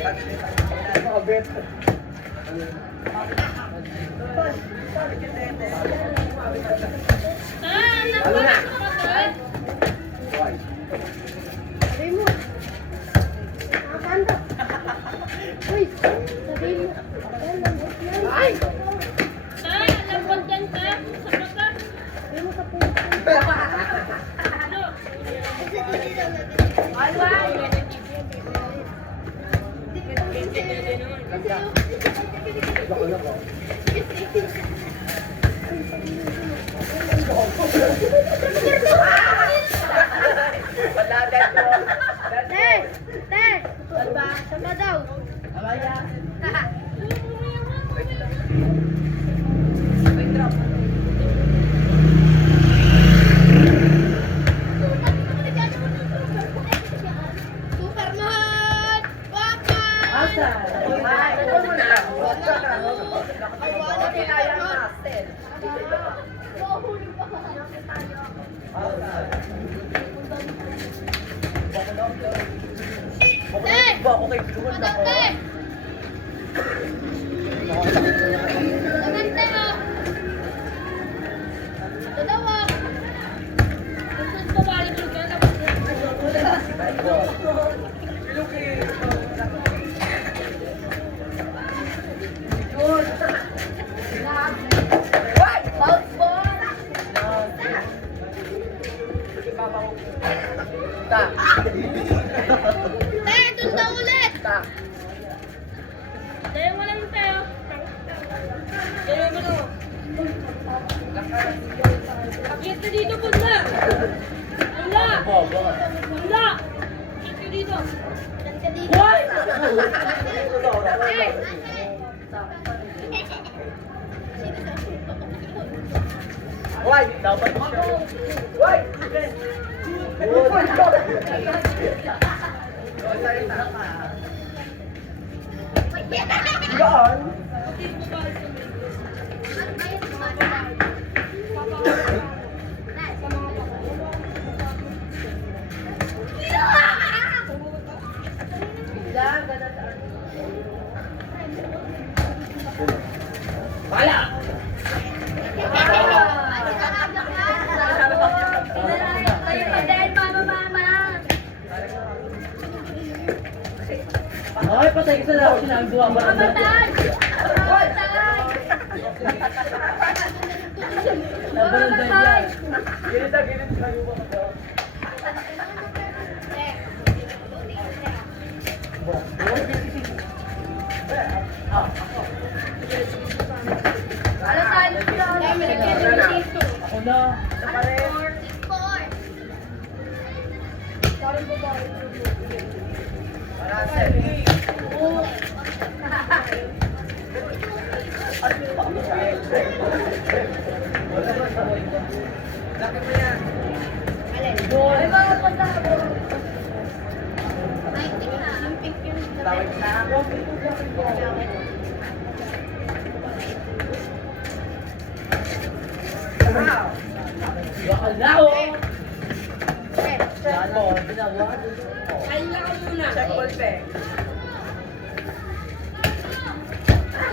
Ano na? Sabi mo. Nakakanda. Uy, sabi mo. Ay! Lampag dyan ka. Sa mata. Sabi mo sa puso. Ano? Te! Te! Sama daw. Superman! Papa! Ay, ito mo na. Te! Okay, tulungan na ako. Te! Te, oh. Ito daw, oh. Gusto ko balik ka na. Ta. Te, doon daw ulit. Ta. Dahil mo lang tayo. Dahil mo lang. Akit ka dito, Bunda. Bunda. Bunda. Akit ka dito. Diyan ka dito. Why? Why? Dapat siya. Why? Yan. Wala. Ay, patay ka na ako. Sinabi ko ang barang. Labanan dahil yan. Gilid na gilid kayo ba? Ako na. Laki mo yan. Ay, mga pagkakabo. Tawag na ako. Wow! Bakal na ako! Saan mo? Ginagawa? Kaya ka muna. Check ball peg.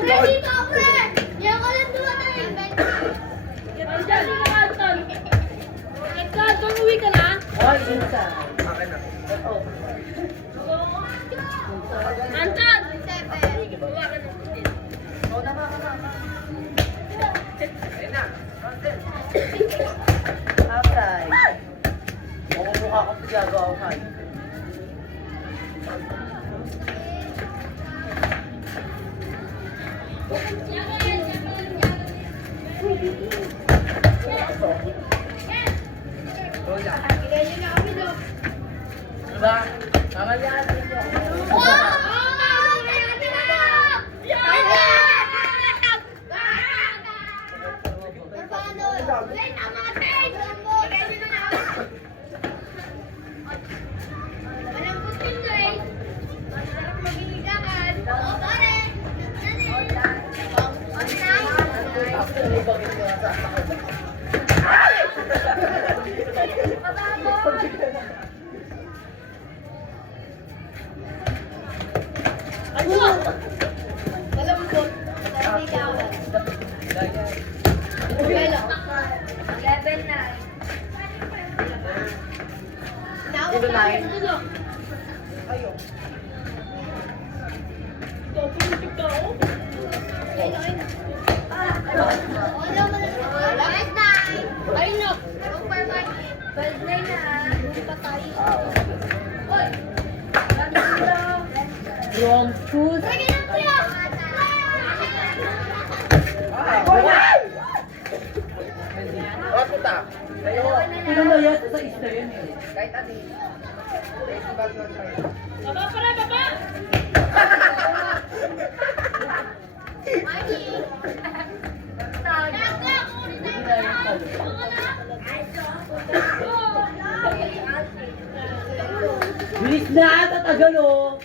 Dito ako eh! Hindi ako lang doon eh! Andiyan si Anton. Anton, uwi ka na? Ay, isa. Akin na. Oh. Anton! Oh, nama ka na. Ayun na. Outside. Mukha ko sa gago outside. Diba? Tama yan. Malambot. Hindi ka ako. Belo. 11 na. Dito na yun. Ayaw. Pumuntik ka ako. Ayun na. Bald na na. Hindi pa tayo. Oy! Wrong food. Sige lang, kuya! Bakit ah? Sino na yan? Sa isa yun eh. Kahit ano eh. Baba para, baba! Bilis na! Tatagal oh!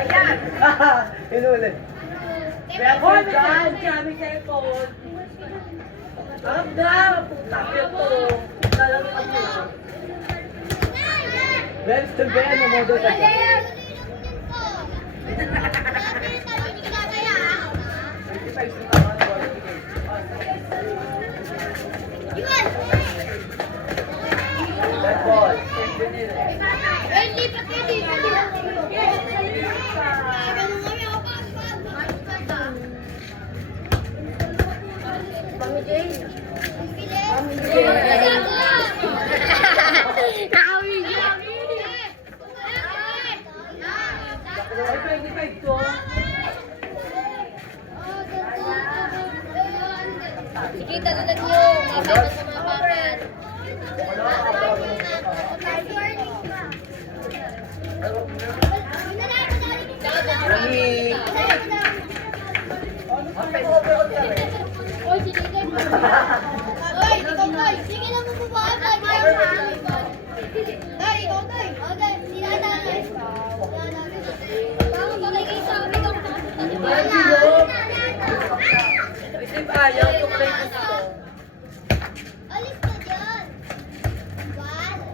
Ayan! Yun ulit. Hoy, may saan kami cellphone. Ang na! Putang yun to. Talang kami. Ben, sabihan mo mo doon sa dyan. 25 na naman. That ball. Ay, 25 to. Sige, talunan nyo. Mababa sa mga bakit. Rami. Oy, sinigay mo. Oy, ikaw, Toy. Sige na mo po ba? Toy, ikaw, Toy. Okay, sinanay. Tama ba kayo sa amin kung nakapunta niyo? Ay, sino? Isip ayaw yung play gusto. Alis ka dyan.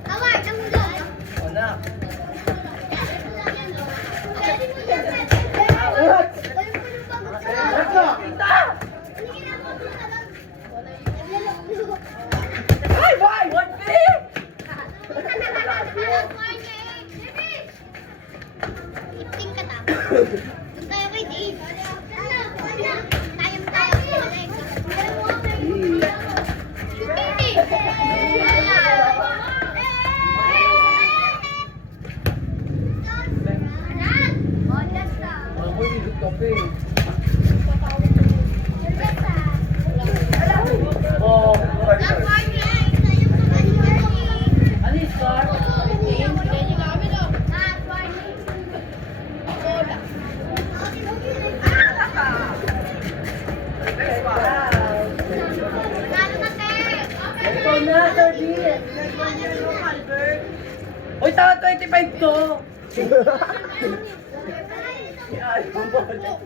Award, ang ulan. Anak. Ay, boy! What the? Iting ka tama. Doon tayo kay Dave. Ako yung kape. Oh, ano yung star? Ito na, service. Uy, tama 25 to. Ay, bumalik.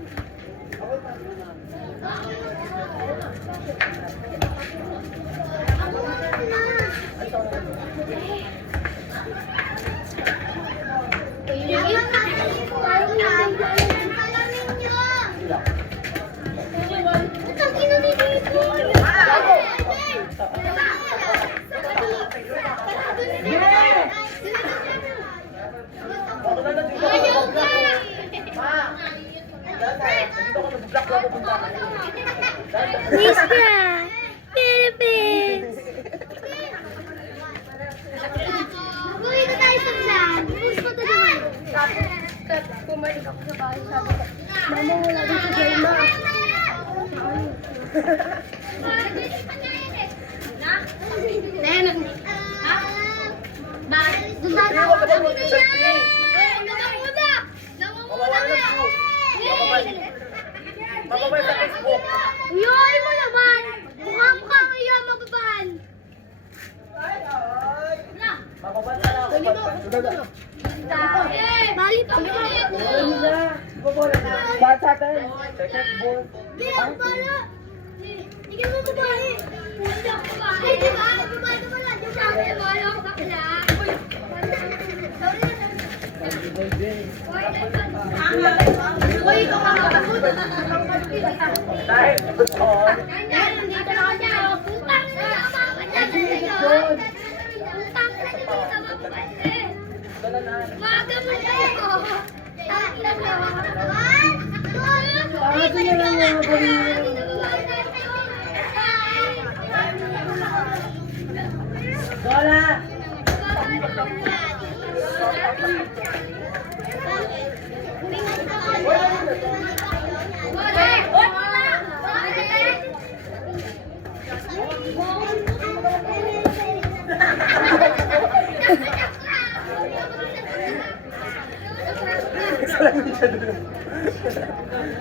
Ako na nandito ako sa block. Ma! Nandito ako sa block lang pupunta. Mr. Philippines! Dito tayo sa vlog. Gusto ko naman. Tapos pumalik ako sa bahay. Sabi ko, mama wala dito sa ima. Bakit? Doon tayo Hindi ko kapag sa free. Mawawala ng proof. Mababay sa Facebook. Uyoy mo naman! Mukha mo iya mababahan. Mababay na lang. Bali pa mo. Ano na? Mababay na. What's happened? Checkboard. Ganyan pala. Hindi ka naman babae. Hindi ako babae. Ay, diba? Babae ka pala. Di ba? Babae ako bakla. Uy, ito ka makakabot. Dahil gusto. Yan, dito na ako dyan. Putang na ako dyan. Putang na dito sa mapapante. Maga mo dyan. Tatlo na. Bakit niya lang mga balina? Lola!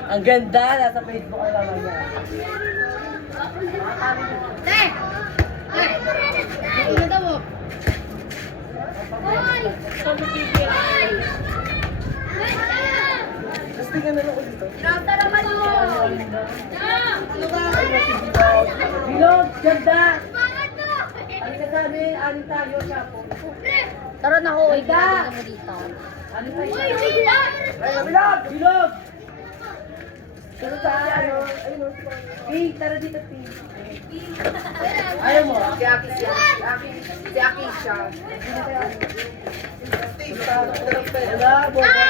Ang ganda, nasa Facebook ang laman niya. Tapos tingnan na lang ko dito. Bilog, ganda! Ano ka sabi? Ano tayo siya po? Tara na ho, Ganda! mo dito. Ano tayo? Ay, bilog! Bilog! Pero sa ano? Ayun, Pink, tara dito, Pink. Ayaw mo? Si Aki siya. Si Aki siya. Wala, boka.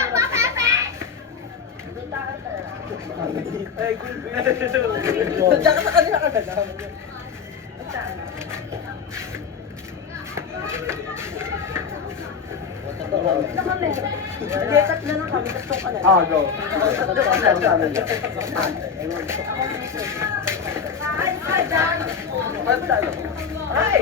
Sadya ka sa kanila kagad. Nag-cut na lang kami, tatlong ka na. Ah, go. Ay!